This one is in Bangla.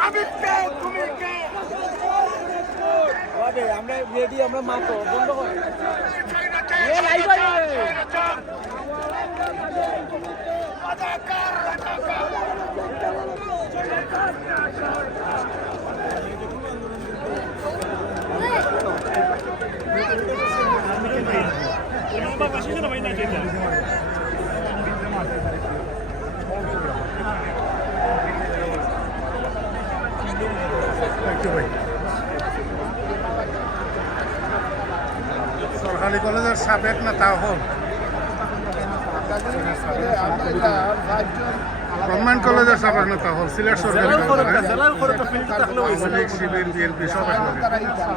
আমি কে তুমি কে আমরা রেডি আমরা মাতো বন্ধ কর এ লাইভ আইবে সরকারি কলেজের সাবেক নেতা হল গভর্নমেন্ট কলেজের সাবেক নেতা হল সিলেট সরকারি কলেজ শিবির বিএনপি সব